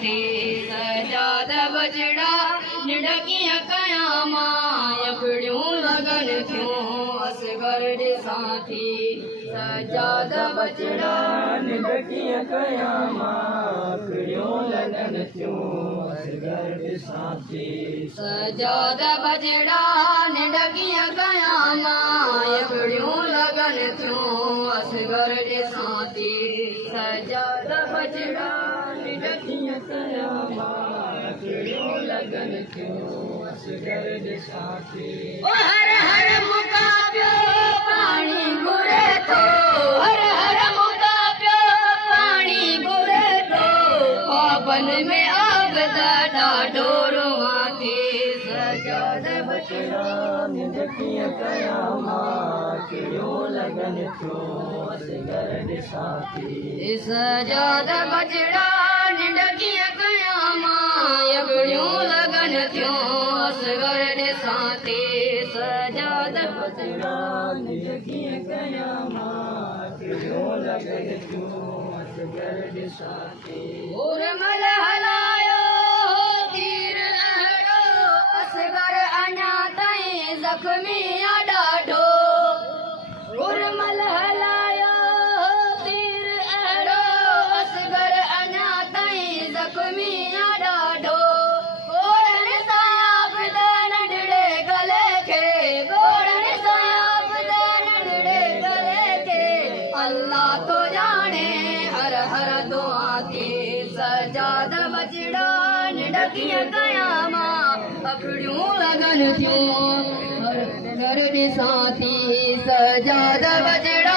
साथी सजाद बजड़ा निडकिया कयामा यकड़ियों लगन थियों असगर दे साथी सजाद बजड़ा निडकिया कयामा यकड़ियों लगन थियों असगर दे साथी सजाद बजड़ा निडकिया कयामा यकड़ियों लगन थियों असगर दे साथी सजाद बजड़ा निडकिया कयामा यकड़ियों लगन थियों असगर दे साथी हर हर मुका प्यो पानी घुरे तो हर हर मुका प्यो पानी घुरे तो पापन में आग दादा डोरवा थी सजाद बजड़ा निडकिया कयामा यकड़ियों लगन थियों असगर दे साथी सजाद बजड़ा निडकिया कयामा यकड़ियों लगन थियों असगर दे साथी सजाद बजड़ा निडकिया कयामा यकड़ियों लगन थियों असगर दे साथी और मल हलायो तीर अहड़ो असगर अञा ताईं ज़ख्मी ॾाढो और मल हलायो तीर अहड़ो असगर अञा ताईं ज़ख्मी ॾाढो गोड़नि सां पिता नंढड़े गले खे गोड़नि सां पिता नंढड़े गले खे अल्लाह तो जाने हर हर दुआ थी सजाद बजड़ा निडकिया कयामा अखड़ियों लगन थियों हर घर ॾे साथी सजाद बजड़ा